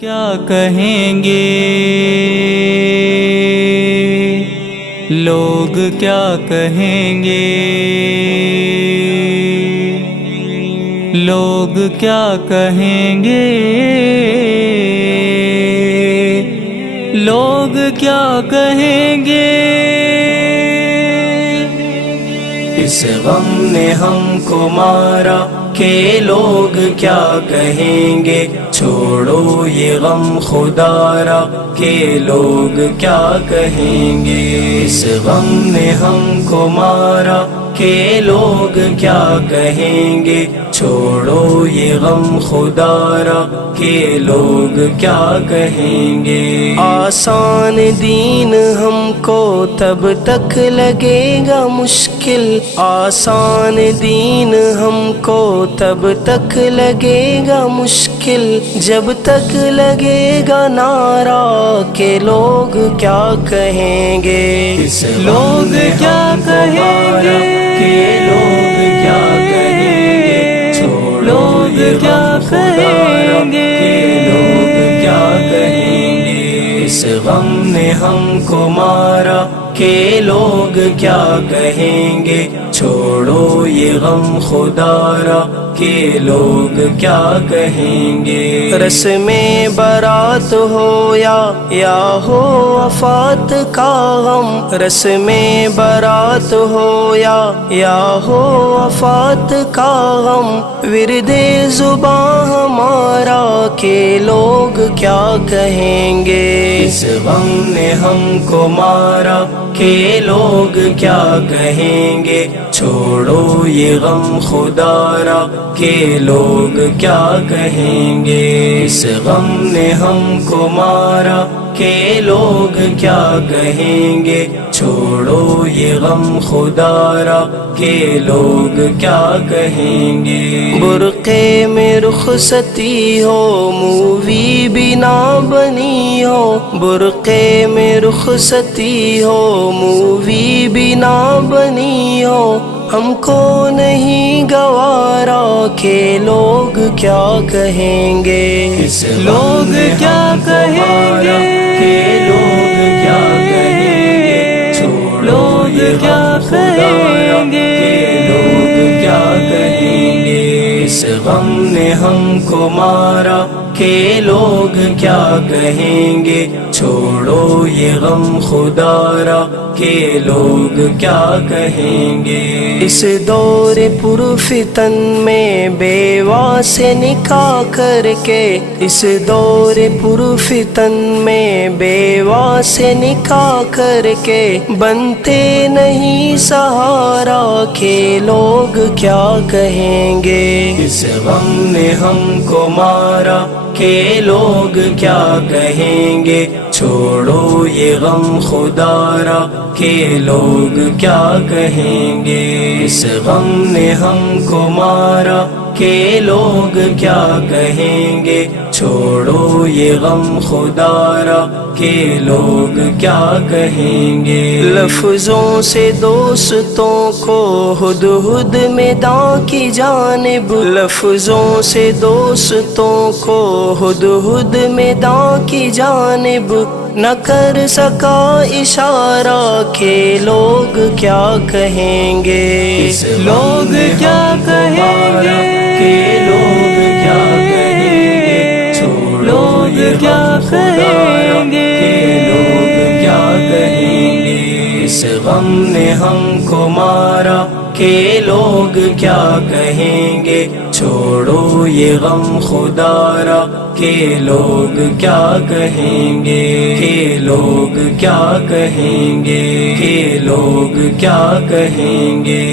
کیا کہیں گے لوگ، کیا کہیں گے لوگ، کیا کہیں گے لوگ، کیا کہیں گے۔ اس غم نے ہم کو مارا کہ لوگ کیا کہیں گے، چھوڑو یہ غم خدا را کہ لوگ کیا کہیں گے۔ اس غم نے ہم کو مارا کہ لوگ کیا کہیں گے، چھوڑو یہ غم خدا را کہ لوگ کیا کہیں گے۔ آسان دین ہم کو تب تک لگے گا مشکل، آسان دین ہم کو تب تک لگے گا مشکل، جب تک لگے گا نعرہ کہ لوگ کیا کہیں گے۔ لوگ کیا کہیں گے کہ لوگ کیا کہیں گے، چھوڑو لوگ کیا کہیں گے لوگ کیا کہیں گے۔ اس غم نے ہم کو مارا کہ لوگ کیا کہیں گے، چھوڑو یہ غم خدا را کہ لوگ کیا کہیں گے۔ رسم برات ہو یا ہو وفات کا غم، رسم برات ہو یا ہو وفات کا غم، ورد زباں ہمارا کہ لوگ کیا کہیں گے۔ اس غم نے ہم کو مارا کہ لوگ کیا کہیں گے، چھوڑو یہ غم خدا را کہ لوگ کیا کہیں گے۔ اس غم نے ہم کو مارا کہ لوگ کیا کہیں گے، چھوڑو یہ غم خدا را کہ لوگ کیا کہیں گے۔ برقعے میں رخصتی ہو، مووی بنا بنی ہو، برقعے میں رخصتی ہو، مووی بنا بنی ہو، ہم کو نہیں گوارا کہ لوگ کیا کہیں گے۔ لوگ کیا کہیں گے کہ لوگ کیا کہیں گے، چھوڑو لوگ کیا کہیں گے لوگ کیا کہیں گے۔ اس غم نے ہم کو مارا کہ لوگ کیا کہیں گے، چھوڑو یہ غم خدا را کہ لوگ کیا کہیں گے۔ اس دور پرفتن میں بیوہ سے نکاح کر کے، اس دور پرفتن میں بیوہ سے نکاح کر کے، بنتے نہیں سہارا کہ لوگ کیا کہیں گے۔ اس غم نے ہم کو مارا کہ لوگ کیا کہیں گے، چھوڑو یہ غم خدا را کہ لوگ کیا کہیں گے۔ اس غم نے ہم کو مارا کہ لوگ کیا کہیں گے، چھوڑو یہ غم خدا را کہ لوگ کیا کہیں گے۔ لفظوں سے دوستوں کو ہد ہد میدان کی جانب، لفظوں سے دوستوں کو ہد ہد میدان کی جانب، نہ کر سکا اشارہ کہ لوگ کیا کہیں گے۔ لوگ کیا کہیں گے کہ لوگ کیا کہیں گے، چھوڑو لوگ کیا کہیں گے لوگ کیا کہیں گے۔ اس غم نے ہم کو مارا کہ لوگ کیا کہیں گے، چھوڑو یہ غم خدا را کہ لوگ کیا کہیں گے، کہ لوگ کیا کہیں گے، کہ لوگ کیا کہیں گے۔